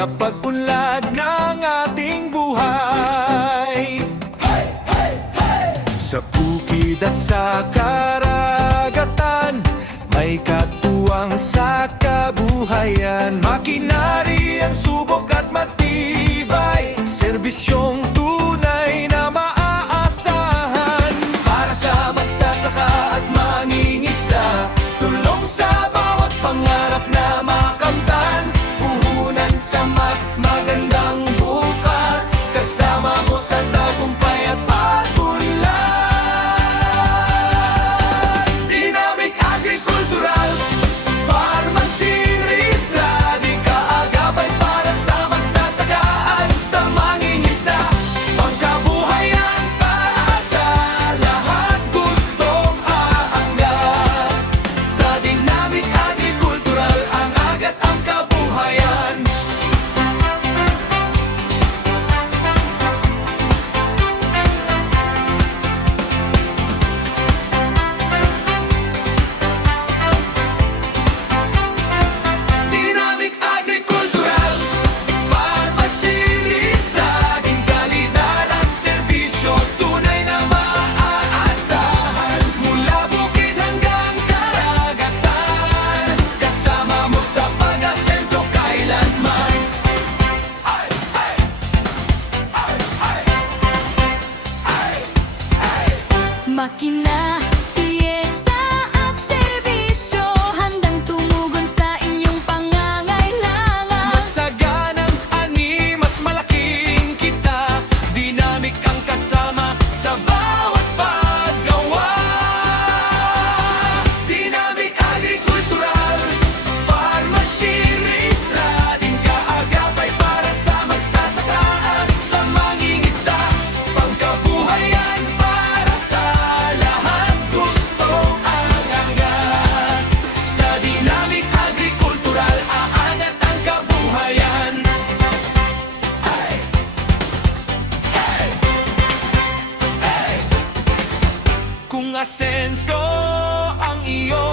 sa pag-unlad ng ating buhay. Sa bukid at sa karagatan, may katuwang sa kabuhayan. Makinari ang subok at matibay, serbisyong tunay na maaasahan. Para sa magsasaka at mangingisda, tulong sa bawat pangarap na makamtan. Puhunan sa mas magandang bukas, kasama mo sa tagumpay at pag-unlad. Dynamic Agricultural Pharmacy Restradi, kaagapay para sa magsasaka at sa mangingisda. Pagkabuhayan para sa lahat, gustong aangat. Sa Dynamic Agricultural, ang agat ang kabuhayan. Dynamic Agricultural Pharmacy Restradi, kalidad at serbisyo tunay na maaasahan. Mula bukid hanggang karagatan, kasama mo sa pag-asenso kailanman. Makina, piyesa at serbisyo, handang tumugon sa inyong pangangailangan. Masaganang ani, mas malaking kita. Dynamic ang kasama sa bawat paggawa. Dynamic Agricultural Pharmacy Restradi, kaagapay para sa magsasaka at sa mangingisda. Pagkabuhayan para sa lahat, gustong aangat. Sa Dynamic Agricultural, aangat ang kabuhayan. Kung asenso ang iyong